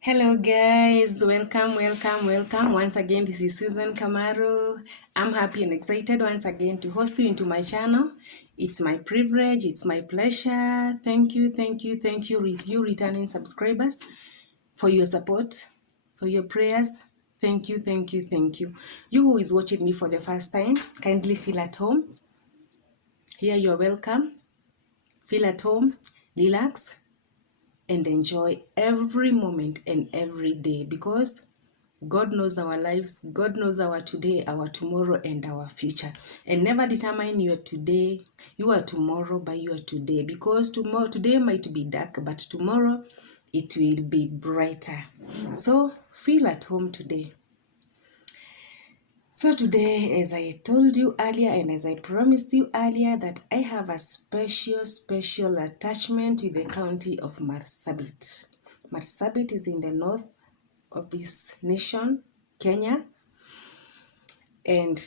Hello guys, welcome once again. This is Susan Camaro. I'm happy and excited once again to host you into my channel. It's my privilege, it's my pleasure. Thank you, you returning subscribers, for your support, for your prayers. Thank you. You who is watching me for the first time, kindly feel at home. Here you're welcome. Feel at home, relax, and enjoy every moment and every day, because God knows our lives, God knows our today, our tomorrow, and our future. And never determine your today, your tomorrow by your today, because today might be dark, but tomorrow it will be brighter. So feel at home today. So today, as I told you earlier and as I promised you earlier, that I have a special attachment with the county of Marsabit. Marsabit is in the north of this nation, Kenya, and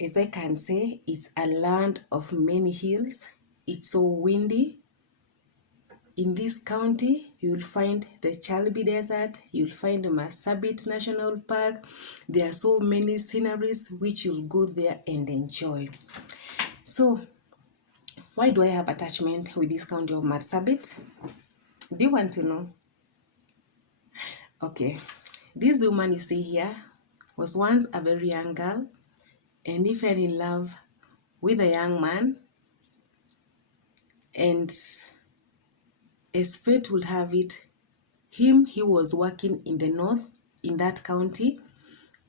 as I can say, it's a land of many hills. It's so windy. In this county, you'll find the Chalbi Desert, you'll find the Marsabit National Park. There are so many sceneries which you'll go there and enjoy. So, why do I have attachment with this county of Marsabit? Do you want to know? Okay, this woman you see here was once a very young girl, and he fell in love with a young man, and as fate would have it, he was working in the north in that county,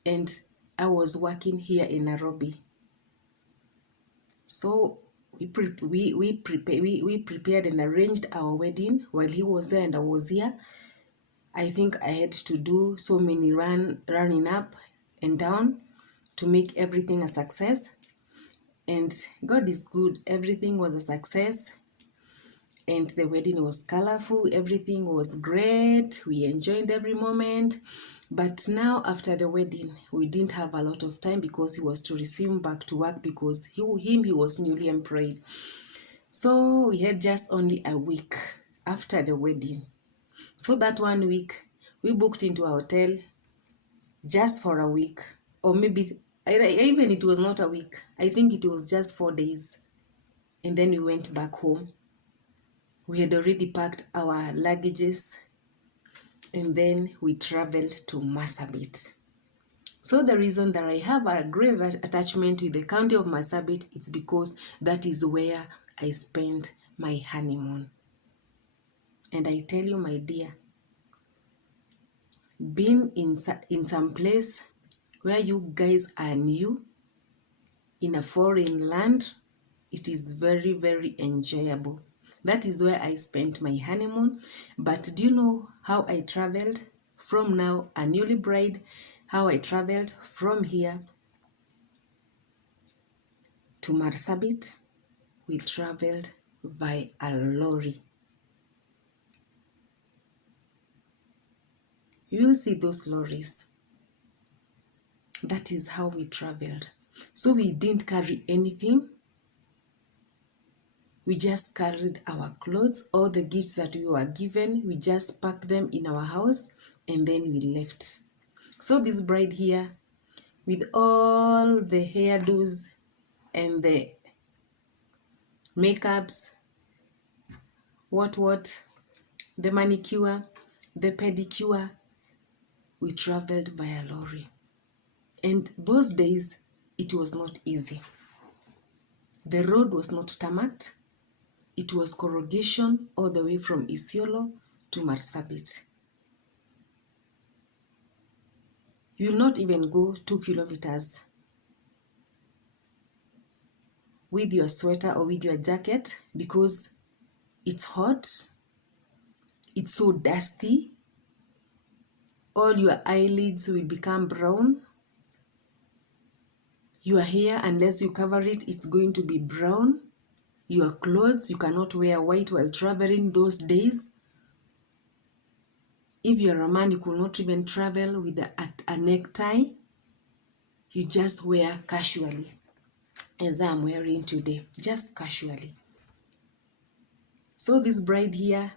and I was working here in Nairobi. So we prepared and arranged our wedding while he was there and I was here. I think I had to do so many running up and down to make everything a success. And God is good. Everything was a success. And the wedding was colorful. Everything was great. We enjoyed every moment. But now after the wedding, we didn't have a lot of time because he was to resume back to work, because he was newly employed. So we had just only a week after the wedding. So that 1 week, we booked into a hotel just for a week, or maybe even it was not a week. I think it was just 4 days. And then we went back home. We had already packed our luggages, and then we traveled to Marsabit. So the reason that I have a great attachment with the county of Marsabit is because that is where I spent my honeymoon. And I tell you, my dear, being in some place where you guys are new, in a foreign land, it is very enjoyable. That is where I spent my honeymoon. But do you know how I traveled from now, a newly bride, how I traveled from here to Marsabit? We traveled by a lorry. You will see those lorries. That is how we traveled. So we didn't carry anything. We just carried our clothes, all the gifts that we were given. We just packed them in our house and then we left. So this bride here, with all the hairdos and the makeups, the manicure, the pedicure, we traveled via lorry. And those days, it was not easy. The road was not tarmacked. It was corrugation all the way from Isiolo to Marsabit. You will not even go 2 kilometers with your sweater or with your jacket, because it's hot, it's so dusty, all your eyelids will become brown. Your hair, unless you cover it, it's going to be brown. Your clothes, you cannot wear white while traveling those days. If you're a man, you could not even travel with a necktie. You just wear casually, as I'm wearing today, just casually. So this bride here,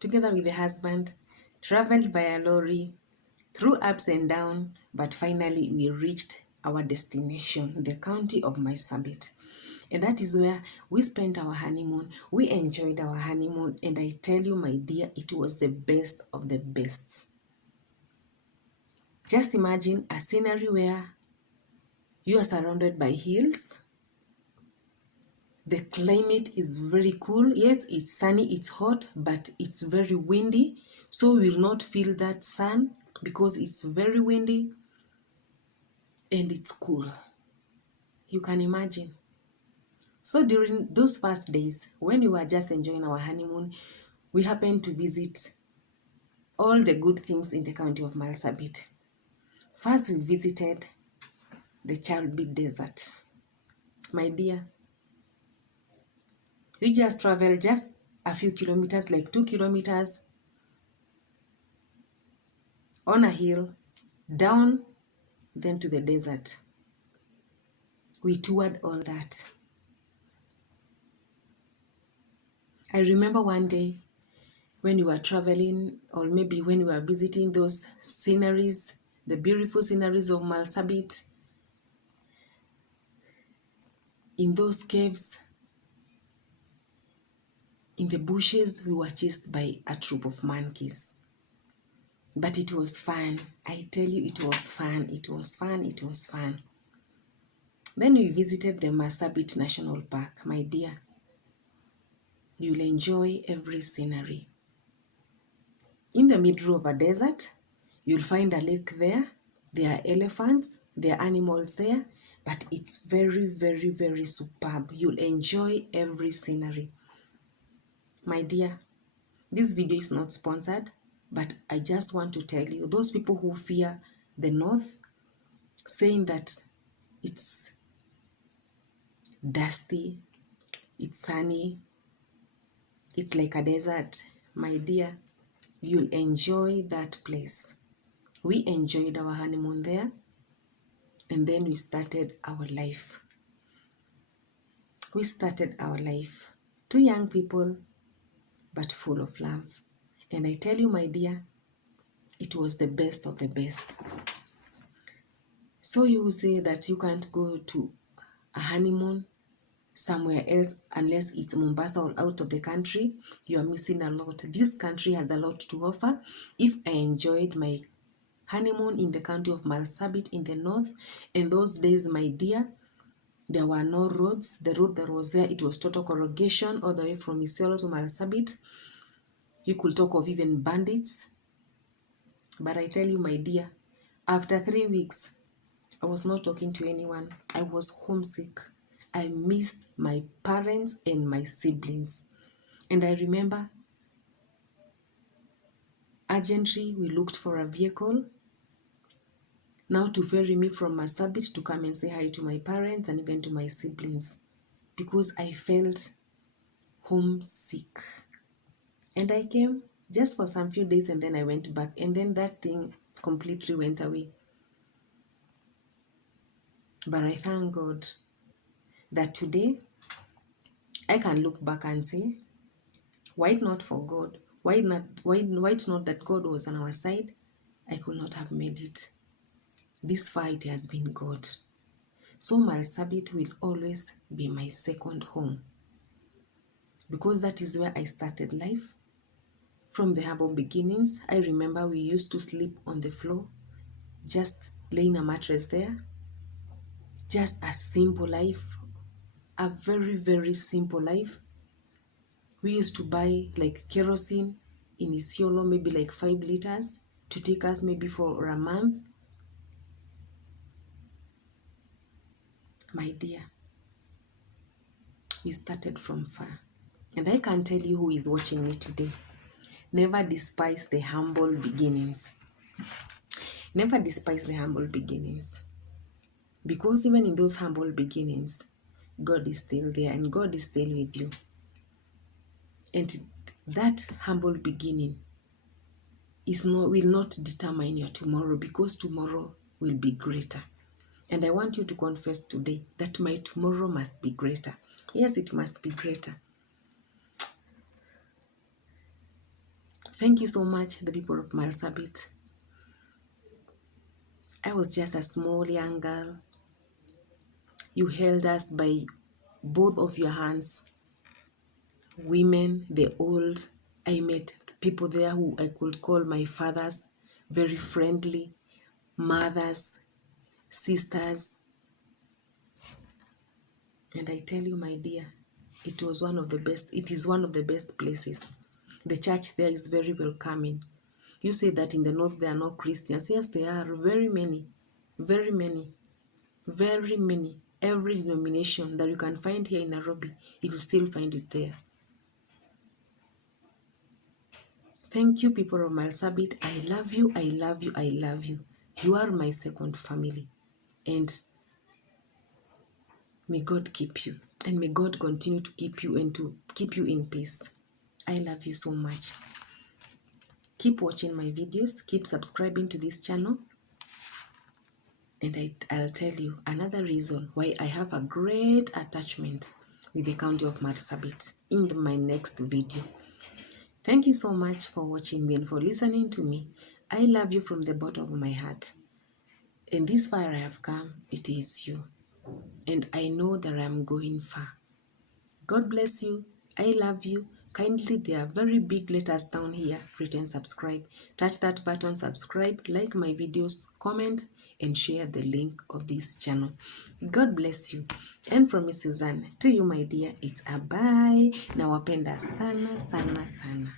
together with the husband, traveled via lorry, through ups and downs, but finally we reached our destination, the county of Marsabit. And that is where we spent our honeymoon. We enjoyed our honeymoon, and I tell you, my dear, it was the best of the best. Just imagine a scenery where you are surrounded by hills. The climate is very cool. Yes, it's sunny, it's hot, but it's very windy. So we will not feel that sun because it's very windy and it's cool. You can imagine. So during those first days, when we were just enjoying our honeymoon, we happened to visit all the good things in the county of Marsabit. First, we visited the Chalbi Desert. My dear, we just traveled just a few kilometers, like 2 kilometers, on a hill, down, then to the desert. We toured all that. I remember one day when we were traveling, or maybe when we were visiting those sceneries, the beautiful sceneries of Marsabit, in those caves, in the bushes, we were chased by a troop of monkeys. But it was fun. I tell you, it was fun. It was fun. It was fun. Then we visited the Marsabit National Park. My dear, you'll enjoy every scenery. In the middle of a desert, you'll find a lake there. There are elephants. There are animals there. But it's very, very, very superb. You'll enjoy every scenery. My dear, this video is not sponsored, but I just want to tell you, those people who fear the north, saying that it's dusty, it's sunny, it's like a desert, my dear, you'll enjoy that place. We enjoyed our honeymoon there, and then we started our life. We started our life. Two young people, but full of love. And I tell you, my dear, it was the best of the best. So you say that you can't go to a honeymoon somewhere else unless it's Mombasa or out of the country. You are missing a lot. This country has a lot to offer. If I enjoyed my honeymoon in the county of Marsabit in the north, and those days, my dear, there were no roads. The road that was there, it was total corrugation all the way from Isiolo to Marsabit. You could talk of even bandits. But I tell you, my dear, after 3 weeks, I was not talking to anyone. I was homesick. I missed my parents and my siblings. And I remember urgently we looked for a vehicle now to ferry me from Marsabit to come and say hi to my parents and even to my siblings, because I felt homesick. And I came just for some few days, and then I went back, and then that thing completely went away. But I thank God that today I can look back and say, why not for God? Why it's not that God was on our side? I could not have made it. This fight has been God. So Marsabit will always be my second home, because that is where I started life. From the humble beginnings, I remember we used to sleep on the floor, just laying a mattress there. Just a simple life, a very, very simple life. We used to buy like kerosene in isiolo, maybe like 5 liters, to take us maybe for a month. My dear, we started from far. And I can tell you who is watching me today. Never despise the humble beginnings. Never despise the humble beginnings. Because even in those humble beginnings, God is still there and God is still with you. And that humble beginning will not determine your tomorrow, because tomorrow will be greater. And I want you to confess today that my tomorrow must be greater. Yes, it must be greater. Thank you so much, the people of Marsabit. I was just a small young girl. You held us by both of your hands. Women, the old. I met people there who I could call my fathers, very friendly, mothers, sisters. And I tell you, my dear, it is one of the best places. The church there is very welcoming. You say that in the north there are no Christians. Yes, there are very many, very many, very many. Every denomination that you can find here in Nairobi, you will still find it there. Thank you, people of Marsabit. I love you, I love you, I love you. You are my second family. And may God keep you. And may God continue to keep you and to keep you in peace. I love you so much. Keep watching my videos. Keep subscribing to this channel. And I'll tell you another reason why I have a great attachment with the county of Marsabit in my next video. Thank you so much for watching me and for listening to me. I love you from the bottom of my heart. And this far I have come, it is you. And I know that I'm going far. God bless you. I love you. Kindly, there are very big letters down here written subscribe. Touch that button, subscribe, like my videos, comment, and share the link of this channel. God bless you. And from Miss Suzanne to you, my dear, it's a bye. Nawapenda sana sana sana.